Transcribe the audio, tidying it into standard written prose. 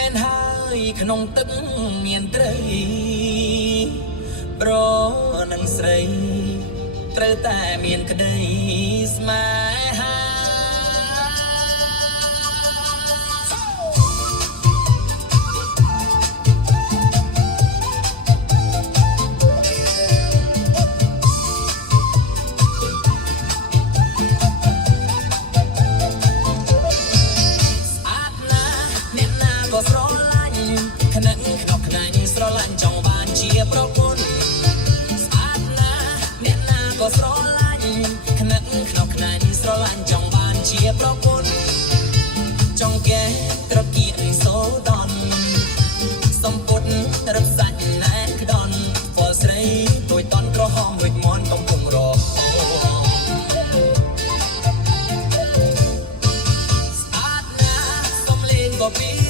មែនហើយក្នុងទឹកមានត្រីប្រនឹងស្រីត្រូវតែមានក្តីស្នេហាក៏ស្រឡាញ់ខ្នឹងខ្នប់ខ្នាញ់ស្រឡាញ់ចង់បានជាប្រពន្ធស្អាតណាស់អ្នកណាក៏ស្រឡាញ់ខ្នឹងខ្នប់ខ្នាញ់ស្រឡាញ់ចង់បានជាប្រពន្ធចង់កែត្រកៀកសូដនសំពុតរឹបសាច់ណែក្ដនវល់ស្រីទួយតន់ក្រហមវិចមន់កំពុងរកស្អាតណាស់សំលេងក៏ពី